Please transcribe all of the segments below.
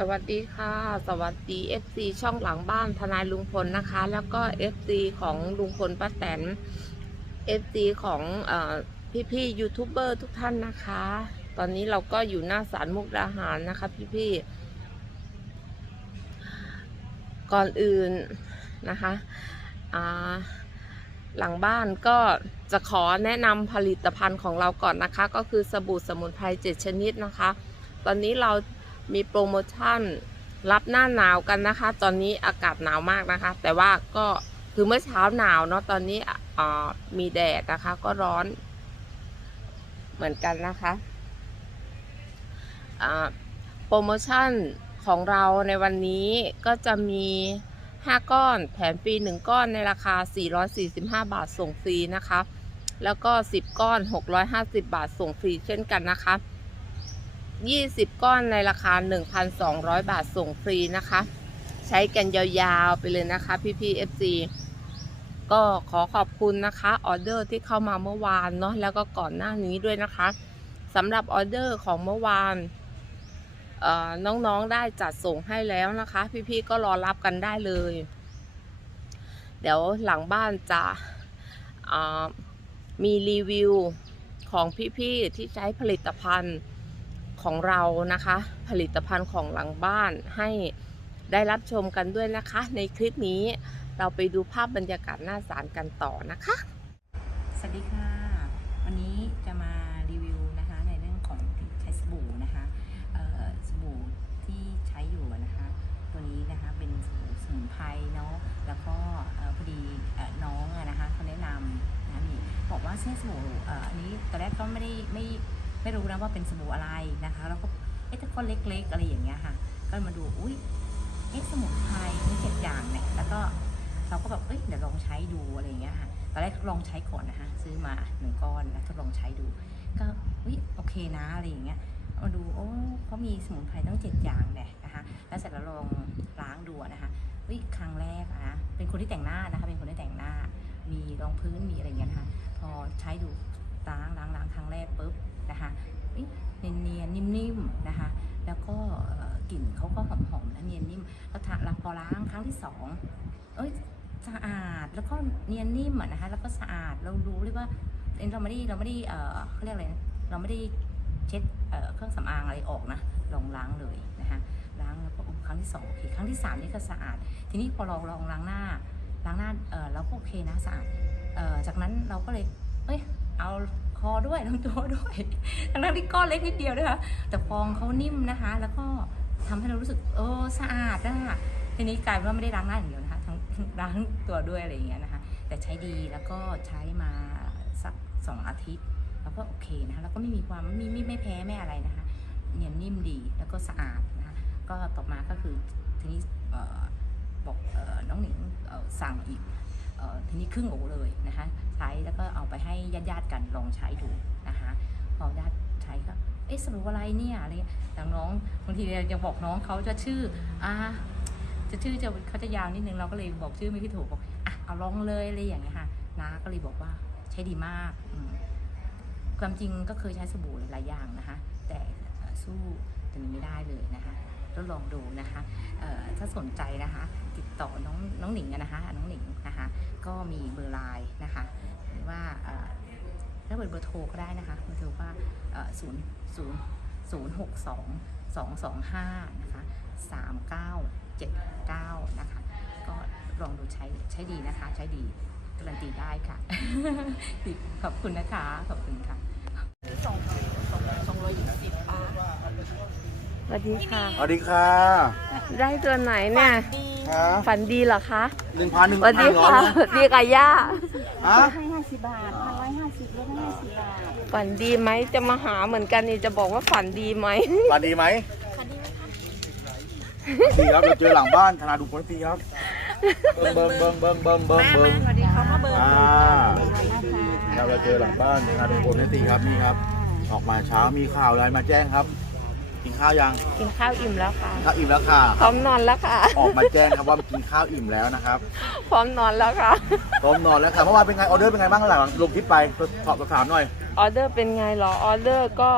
สวัสดีค่ะ สวัสดี FC ช่องหลังบ้านทนายลุงพลนะคะ แล้วก็ FC ของลุงพลป้าแตน FC ของเออพี่ๆยูทูบเบอร์ทุกท่านนะคะ ตอนนี้เราก็อยู่หน้าศาลมุกดาหารนะคะพี่ๆก่อนอื่นนะคะหลังบ้านก็จะขอแนะนำผลิตภัณฑ์ของเราก่อนนะคะ ก็คือสบู่สมุนไพร7ชนิดนะคะ ตอนนี้เรา มีโปรโมชั่นรับหน้าหนาวกันนะคะ ตอนนี้อากาศหนาวมากนะคะ แต่ว่าก็คือเมื่อเช้าหนาวเนาะตอนนี้มีแดดนะคะ ก็ร้อน เหมือนกันนะคะโปรโมชั่นของเราในวันนี้ก็จะมี 5 ก้อนแถมฟรี1 ก้อนในราคา 445 บาทส่งฟรีนะคะ แล้วก็ 10 ก้อน 650 บาทส่งฟรีเช่นกันนะคะ 20 ก้อนในราคา 1,200 บาทส่งฟรีนะคะ ใช้กันยาวๆไปเลยนะคะ พี่ๆ FC ก็ขอขอบคุณนะคะออเดอร์ที่เข้ามาเมื่อวานเนาะแล้วก็ก่อนหน้านี้ด้วยนะคะสำหรับออเดอร์ของเมื่อวานน้องๆได้จัดส่งให้แล้วนะคะ พี่ๆก็รอรับกันได้เลย เดี๋ยวหลังบ้านจะมีรีวิวของพี่ๆที่ใช้ผลิตภัณฑ์ ของเรานะคะ ผลิตภัณฑ์ของหลังบ้านให้ได้รับชมกันด้วยนะคะ ในคลิปนี้เราไปดูภาพบรรยากาศหน้าศาลกันต่อนะคะ สวัสดีค่ะ วันนี้จะมารีวิวนะคะ ในเรื่องของใช้สบู่นะคะสบู่ที่ใช้อยู่นะคะ ตัวนี้นะคะเป็นสบู่สมุนไพรเนาะแล้วก็พอดีน้องนะคะเขาแนะนำนะมีบอกว่าใช้สบู่อันนี้ตอนแรกก็ไม่ได้ไม่ ไม่รู้นะว่าเป็นสบู่อะไรนะคะ แล้วก็เอ๊ะแต่ก้อนเล็ก ๆ อะไรอย่างเงี้ยค่ะ ก็มาดูอุ้ยเอ๊ะสมุนไพรมีเจ็ดอย่างเนี่ยแล้วก็เราก็แบบเอ้ยเดี๋ยวลองใช้ดูอะไรอย่างเงี้ยค่ะตอนแรกลองใช้ก่อนนะคะซื้อมาหนึ่งก้อนแล้วทดลองใช้ดู ก็วิโอเคนะอะไรอย่างเงี้ยมาดูโอ้เขามีสมุนไพรตั้งเจ็ดอย่างแหละนะคะแล้วเสร็จแล้วลองล้างดูอะนะคะวิครั้งแรกนะเป็นคนที่แต่งหน้านะคะ เป็นคนที่แต่งหน้า มีรองพื้นมีอะไรอย่างเงี้ยนะคะพอใช้ดูล้างล้างล้างครั้งแรกปุ๊บ นะคะเนียนเนียนๆนิ่มๆนะคะ แล้วก็กลิ่นเขาก็หอมๆนะเนียนนิ่มแล้วทาพอล้างครั้งที่สองเอ้ยสะอาดแล้วก็เนียนนิ่มอะนะคะแล้วก็สะอาดเรารู้เลยว่าเราไม่ได้เราไม่ได้เออเขาเรียกอะไรเราไม่ได้เช็ดเเครื่องสำอางอะไรออกนะลองล้างเลยนะคะล้างแล้วก็ครั้งที่สองโอเคครั้งที่สามนี่ก็สะอาด ทีนี้พอเราลองล้างหน้าล้างหน้าเออเราก็โอเคนะสะอาดออจากนั้นเราก็เลยเอ้ยเอา คอด้วยทั้งตัวด้วยทั้งที่ก้อนเล็กนิดเดียวนะคะแต่ฟองเขานิ่มนะคะ แล้วก็ทำให้เรารู้สึกเออสะอาดนะคะทีนี้กลายเป็นว่าไม่ได้ล้างหน้าอย่างเดียวนะคะทั้งล้างตัวด้วยอะไรอย่างเงี้ยนะคะ แต่ใช้ดีแล้วก็ใช้มาสักสองอาทิตย์ แล้วก็โอเคนะคะแล้วก็ไม่มีความไม่ไม่ไม่แพ้ไม่อะไรนะคะ เนียนนิ่มดีแล้วก็สะอาดนะคะก็ต่อมาก็คือทีนี้ออบอกออน้องหนิงสั่งอีกออทีนี้ครึ่งโอเลยนะคะ ใช้ แล้วก็เอาไปให้ญาติญาติๆกันลองใช้ดูนะคะพอญาติใช้ก็เอ๊ะสรุปอะไรเนี่ยอะไรเงี้ยแต่น้องบางทีเราจะบอกน้องเขาจะชื่ออ่าจะชื่อจะเขาจะยาวนิดนึงเราก็เลยบอกชื่อไม่ค่ถูกบอกอะเอาลองเลยอะไรอย่างเงี้ยค่ะน้าก็เลยบอกว่าใช้ดีมากความจริงก็เคยใช้สบู่หลายอย่างนะคะ แต่สู้ตัวนี้ไม่ได้เลยนะคะทดลองดูนะคะถ้าสนใจนะคะติด ต่อน้องน้องหนิงนะคะน้องหนิงนะคะ ก็มีเบอร์ไลน์นะคะหรือว่าถ้าเปิดเบอร์โทรก็ได้นะคะเบอร์โทรว่าศูนย์ศูนย์ศูนย์หกสองสองสองห้านะคะสามเก้า79นะคะก็ลองดูใช้ใช้ดีนะคะ ใช้ดีการันตีได้ค่ะ ขอบคุณนะคะ ขอบคุณค่ะส วัสดีค่ะ สวัสดีค่ะได้ตัวไหนเนี่ยครับฝันดีเหรอคะหนึ่งพันหนึ่งสวัสดีค่ะสวัสดีค่ะย่าฮะให้ห้าสิบบาทพันร้อยห้าสิบลดให้ห้าสิบบาทฝันดีไหมจะมาหาเหมือนกันนี่จะบอกว่าฝันดีไหมฝันดีไหมดีครับเราเจอหลังบ้านธนาดุพลทีครับ เบิ้งเบิ้งเบิ้งเบิ้งเบิ้งเบิ้งเบิ้งสวัสดีเขามาเบอร์อ่านะคะครับเราเจอหลังบ้านธนาดุพลทีครับนี่ครับ ออกมาเช้ามีข่าวอะไรมาแจ้งครับจกิน ข้าวยังกินข้าวอิ่มแล้วค่ะกินข้าวอิ่มแล้วค่ะ พร้อมนอนแล้วค่ะ ออกมาแจ้งครับว่ากินข้าวอิ่มแล้วนะครับพร้อมนอนแล้วค่ะ พร้อมนอนแล้วค่ะเมื่อวานเป็นไงออเดอร์เป็นไงบ้างหลังลงคลิปไปสอบถามหน่อยออเดอร์เป็นไงเหรอออเดอร์ก็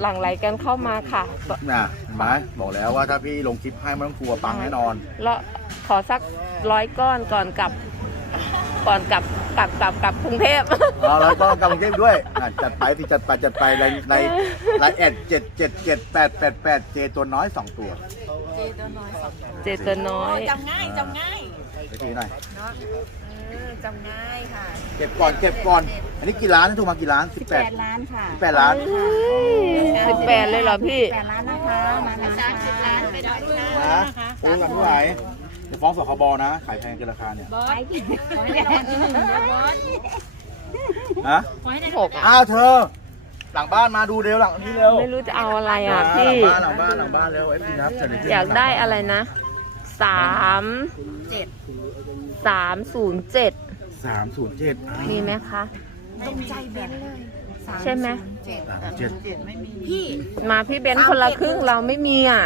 หลั่งไหลกันเข้ามาค่ะน่ะเห็นไหมบอกแล้วว่าถ้าพี่ลงคลิปให้ไม่ต้องกลัวปังแน่นอนแล้วขอสักร้อยก้อนก่อนกลับ ก่อนกลับกลับกลับกลับกรุงเทพ เอาแล้วก็กำลังเทพด้วยอะจัดไปที่จัดไปจัดไปในในไลน์แอดเจ็ดเจ็ดเจ็ดแปดแปดแปดเจตัวน้อยสองตัวเจตน้อยจำง่ายจำง่ายไปทีหน่อยเนาะเออจำง่ายค่ะเก็บก่อนเก็บก่อน อันนี้กี่ล้านนะถูกมากี่ล้านสิบแปด8ล้านค่ะ สิบแปดล้านสิบแปดเลยเหรอพี่8ล้านนะคะ มาแล้วค่ะ ล้านไปด้วยนะโอ้ยกันเท่าไหร่ เดี๋ยวฟ้องสคบนะ ขายแพงเกินราคาเนี่ย บอสขอให้ได้ที่หนึ่งนะบอสฮะหกอะอ้าวเธอ หลังบ้านมาดูเร็วหลังนี้เร็วไม่รู้จะเอาอะไรหอะลังพี่บ้านหลังบ้านหลังบ้านเร็วเอฟซีครับเชิญเลยอยากได้อะไรนะสามเจ็ดสามศูนย์เจ็ดสามศูนย์เจ็ดมีไหมคะ ตรงใจเบนเลยใช่ไหมเจ็ดสามเจ็ดพี่มาพี่เบนซ์คนละครึ่งเราไม่มีอะ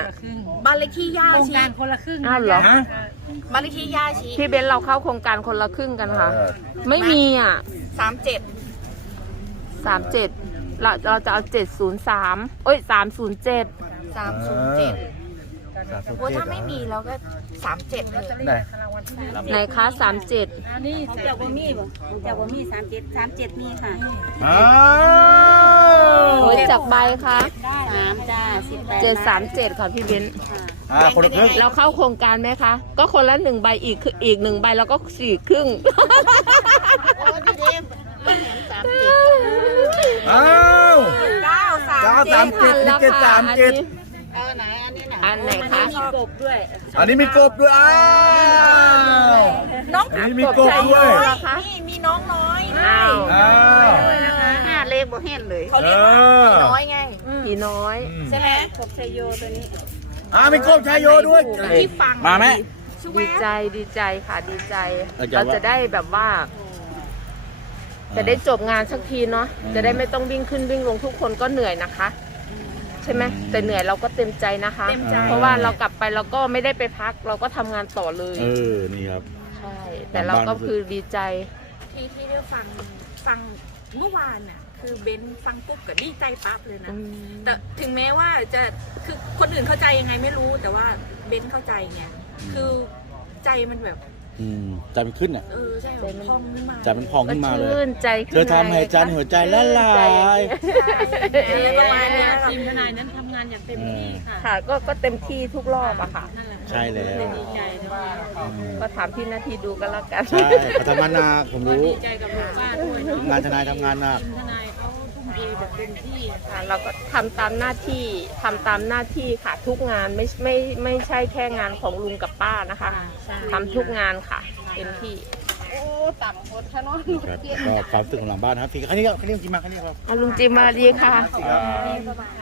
บ้านเลขที่ย่าโครงชีการคนละครึ่งอ้าวเหรอ ฮะ บ้านเลขที่ย่าชีพี่เบนซ์เราเข้าโครงการคนละครึ่งกันค่ะ เออไม่มีอะสามเจ็ดสามเจ็ดเราเราจะเอาเจ็ดศูนย์สามเอ้ยสามศูนย์เจ็ดสามศูนย์เจ็ดสามศูนย์โอ้เจ็ดถ้าไม่มีเราก็สามเจ็ดเลยไหนไหนคะสามเจ็ดอันนี้เจ้าบ่มีบ่เจ้าบ่มี37 37มีค่ะอ้าวโอ้ยจากใบคะ 3จ้า18เจ็ดสามเจ็ดค่ะพี่เบนซ์ค่ะอ่าคนละครึ่งเราเข้าโครงการไหมคะ ก็คนละหนึ่งใบอีกคืออีกหนึ่งใบแล้วก็สี่ครึ่งอ้าวเก้าสามเก้าสามเจ็ดนี่เจ็ดสามเจ็ดเออไหนอันนี้ไหนอันไหนคะ มีกบด้วยอันนี้มีกบด้วยอ้าว น้องอันนี้มีกบด้วยเหรอคะนี่มีน้องน้อยอ้าวอ้าวห้าเลขบ่เห็นเลยเขาเรียกเออน้อยไงผีน้อย ใช่ไหมกบชัยโยตัวนี้อ่ามีกบชายโยด้วยที่ฟังมาไหมดีใจดีใจค่ะดีใจ เราจะเราว่าจะได้แบบว่า จะได้จบงานสักทีเนาะอืมจะได้ไม่ต้องวิ่งขึ้นวิ่งลงทุกคนก็เหนื่อยนะคะ ใช่ไหมอืมแต่เหนื่อยเราก็เต็มใจนะคะเต็มใจเพราะว่าเรากลับไปเราก็ไม่ได้ไปพัก เราก็ทำงานต่อเลย เออนี่ครับใช่แต่เราก็คือดีใจ ที่ที่ได้ฟังฟังเมื่อวานน่ะคือเบนฟังปุ๊บก็ดีใจปั๊บเลยนะ แต่ถึงแม้ว่าจะคือคนอื่นเข้าใจยังไงไม่รู้แต่ว่าเบนเข้าใจไงคือใจมันแบบอืมใจมันขึ้นอะเออใช่ใจมันพองขึ้นมาใจมันพองก็ขึ้นมาเลยชื่นใจเธอทำให้จันหัวใจละลายอะไรประมาณเนี้ยทีมทนายนั้นทำงานอย่างเต็มที่ค่ะ ค่ะ ก็ก็เต็มที่ทุกรอบอะค่ะนั่นแหละ ใช่แล้ว ดีใจนะอืมก็ถามพี่นาทีดูกันแล้วกัน ใช่เขาทำงานหนักผมรู้ ดีใจกับหมู่บ้านด้วยเนาะงานทนายทำงานหนักทีมทนายเขาทุ่มเทแบบเต็มที่อะค่ะเราก็ทำตามหน้าที่ทำตามหน้าที่ค่ะทุกงานไม่ไม่ไม่ใช่แค่งานของลุงกับป้านะคะใช่ทำทุกงานค่ะเต็มที่ครับก็ความรู้สึกของหลังบ้านนะครับพี่คันนี้ก็คันนี้จริงมาคันนี้ครับ อะลุงจิมมาดีค่ะ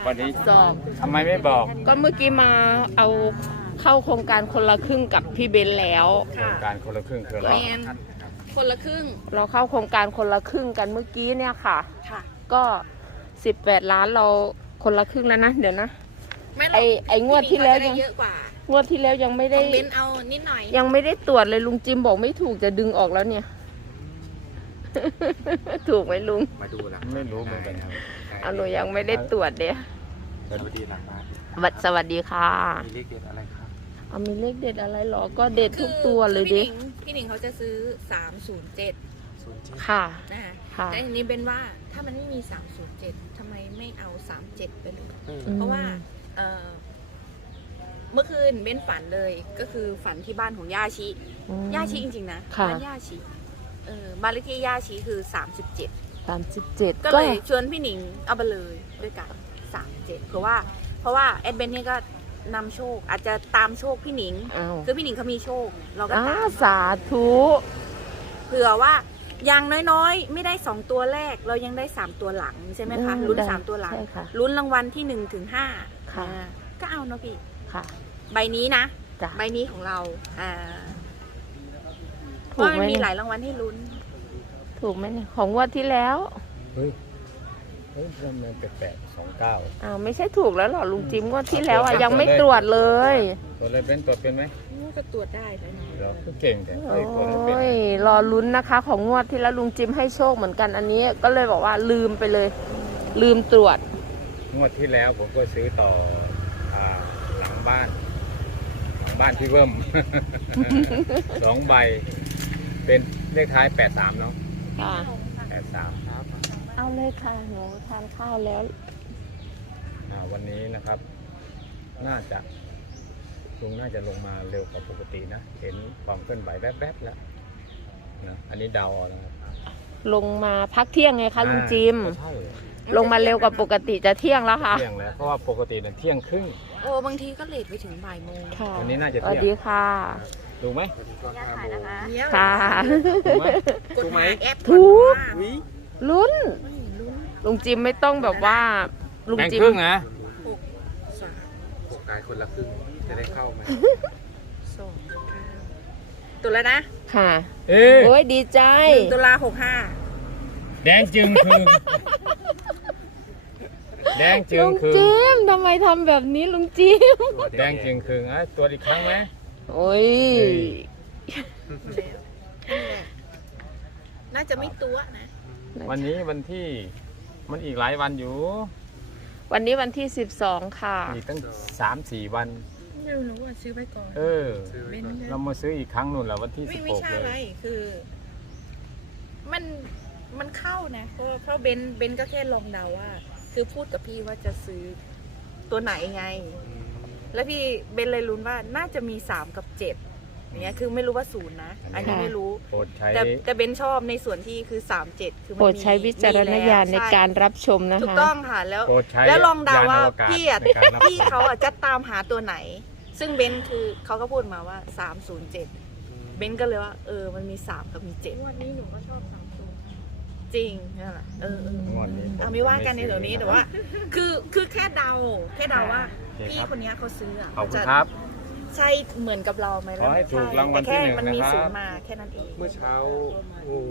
วันนี้สอบทำไมไม่บอก ก็เมื่อกี้มาเอา เข้าโครงการคนละครึ่งกับพี่เบนแล้วการคนละครึ่งคืออะไร แมนคนละครึ่งเราเข้าโครงการคนละครึ่งกันเมื่อกี้เนี่ยค่ะ ค่ะ ก็18ล้านเราคนละครึ่งแล้วนะเดี๋ยวนะ ไม่หรอกไอ้ไอ้งวดที่แล้วเขาจะยังได้เยอะกว่างวดที่แล้วยังไม่ขได้องเบนเอานิดหน่อยยังไม่ได้ตรวจเลยลุงจิมบอกไม่ถูกจะดึงออกแล้วเนี่ย ถูกไหมลุงมาดูหลังไม่รู้เหมือนกันครับ เอาหนูยังไม่ได้ตรวจเดียสวัสดีหลังบ้านวัดสวัสดีค่ะ มีเลขเด็ดอะไรครับ เอามีเลขเด็ดอะไรหรอ ก็เด็ดทุกคือตัวเลยดิ พี่หนิงพี่หนิงเขาจะซื้อ 307ศูนย์เจ็ดค่ะ นะคะค่ะ แต่ทีนี้เบนว่าถ้ามันไม่มี 307ทำไมไม่เอา 37 ไปเลย อืมเพราะว่าเอ่อเมื่อคืนเบ้นฝันเลย ก็คือฝันที่บ้านของย่าชิ อืม ย่าชิจริงๆนะค่ะ บ้านย่าชิเออบ้านเลขที่ย่าชิคือ 37 สามสิบเจ็ดก็ก็เลยชวนพี่หนิงเอาไปเลยด้วยกัน 37เพราะว่า เพราะว่าแอดเบนเนี่ยก็ นำโชค อาจจะตามโชคพี่หนิง อ้าวคือพี่หนิงเขามีโชคเนี่ยเราก็อ้าตามสาธุเผื่อว่าอย่างน้อยๆ ไม่ได้สองตัวแรก เรายังได้สามตัวหลังใช่ไหมคะลุ้นสามตัวหลัง ใช่ค่ะ ลุ้นรางวัลที่หนึ่งถึงห้าค่ะ อ่าก็เอาเนาะพี่ ค่ะใบนี้นะ จ้ะใบนี้ของเราอ่าเพถูราะกมันไหมมีเนี่ยหลายรางวัลให้ลุ้น ถูกไหมเนี่ยของงวดที่แล้ว เฮ้ยเอเฮ้ยทำไมแปลกๆสองเก้าอ้าวไม่ใช่ถูกแล้วเหรอลุงจิมก็ที่แล้วอะยังไม่ตรวจเลยตัวเลยเป็นตัวเป็นไหมก็ตรวจได้เลยเราเก่งแต่โอเฮ้ยตัวนั้นเป็น้ยรอลุ้นนะคะ ของงวดที่แล้วลุงจิมให้โชคเหมือนกันอันนี้ ก็เลยบอกว่าลืมไปเลย ลืมตรวจ งวดที่แล้วผมก็ซื้อต่ออ่าหลังบ้าน หลังบ้านพี่เบิ้ม สองใบ เป็นเลขท้ายแปดสามเนาะค่ะแปดสามครับ เอาเลยค่ะหนูทานข้าวแล้ว อ่าวันนี้นะครับ น่าจะลุงน่าจะลงมาเร็วกว่าปกตินะ เห็นความเคลื่อนไหวแวบๆแล้วนะอันนี้เดาเอานะครับลงมาพักเที่ยงไงคะลุงจิมใช่ลงมาเร็วกว่าปกติจะเที่ยงแล้วค่ะ เที่ยงแล้วเพราะว่าปกติเนี่ยเที่ยงครึ่ง โอ้บางทีก็เลทไปถึงบ่ายโมงค่ะวันนี้น่าจะสวัสเที่ยงดีค่ะดูไหมเนี่ยค่ะ ถูกไหมกฎหมายแอปถูกก่อนว่า ลุ้น ลุงจิมไม่ต้องแบบว่า ลุงแบ่งจิมครึ่งนะ หกสามหกกายคนละครึ่งจะได้เข้าไหมสองเก้าตัวแล้วนะค่ะเอ๊ะโอ้ยดีใจหนึ่งตุลาหกห้าแดงจึงคืงแดงจึลุงงคืงจิมทำไมทำแบบนี้ลุงจิมแดงจึงคืงอะตัวจอีกครั้งไหม โอ้ยน่าจะไม่ตัวนะ วันนี้วันที่มันอีกหลายวันอยู่ วันนี้วันที่สิบสองค่ะ อีกตั้งสามสี่วันไม่รู้ว่าซื้อไปก่อน เออเป็นเรามาซื้ออีกครั้งนู่นแหละวันที่ไม่สิบไม่หกใช่เลอะไรยคือ มันมันเข้านะเพราะเพราะเบนเบนก็แค่ลองเดาว่า คือพูดกับพี่ว่าจะซื้อตัวไหนไง แล้วพี่เบนเลยลุ้นว่าน่าจะมีสามกับเจ็ด อย่างเงี้ยคือไม่รู้ว่าศูนย์นะ อันนี้ค่ะไม่รู้ โปรดใช้ แต่แต่เบนชอบในส่วนที่คือสามเจ็ดคือมันโปรดมีใช้วิจารณญาณในมีแล้วการรับชมนะถูกคะ ต้องค่ะแล้ว โปรดใช้แล้วลองเดาว่ายนอวกศพี่อะในการรับ พี่เขาอะจะตามหาตัวไหน ซึ่งเบนคือเขาก็พูดมาว่าสามศูนย์เจ็ดเบนก็เลยว่า เออมันมีสามกับมีเจ็ดวันนี้หนูก็ชอบสามศูนย์จริงนั่นแหละเออเอองวดนี้เอาไม่ว่ากันในเดี๋ยวนี้แต่ว่า คือคือแค่เดา แค่เดาว่า โอเคพี่ครับ คนเนี้ยเขาซื้ออะขอบคุณจะครับ ใช่เหมือนกับเราไหมขอให้ถูกใช่รางวัลที่หนึ่งแต่แค่มันมีนะครับศูนย์มาแค่นั้นเอง เมื่อเช้างู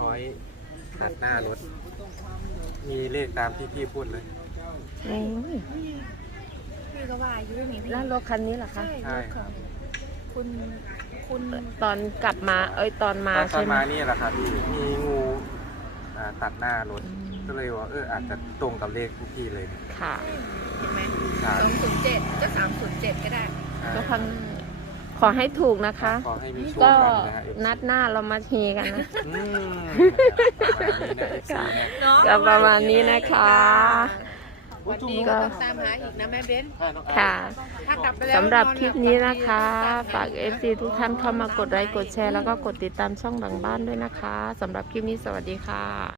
น้อยตัดหน้ารถ มีเลขตามที่พี่พูดเลย โอ้ยพี่ก็ว่าอยู่เรื่องนี้พี่แล้วรถคันนี้เหรอคะใช่ รถของคุณคุณตอนกลับมา เอ้ยตอนมาตอนตอใช่นไหมมานี่แหละครับพี่มีงูอ่าตัดหน้ารถ ก็เลยว่าเอออาจจะตรงกับเลขพี่เลยค่ะ เห็นไหมครับสองศูนย์เจ็ดก็ ใช่ก็พังขอให้ถูกนะคะ ขอให้มีโชคก็กันนะฮะนัดหน้าเรามาเฮกันนะ อืมนะครับประมาณนี้นะ FC นะเนาะก็ประมาณนี้นะคะ วันนี้ก็ต้องตามหาอีกนะแม่เบนค่ะถ้ากลับไปแล้วสำหรับนอนคลิปนี้นะคะ ฝาก FC ทุกท่านเข้ามากดไลค์กดแชร์แล้วก็กดติดตามช่องหลังบ้านด้วยนะคะสำหรับคลิปนี้สวัสดีค่ะ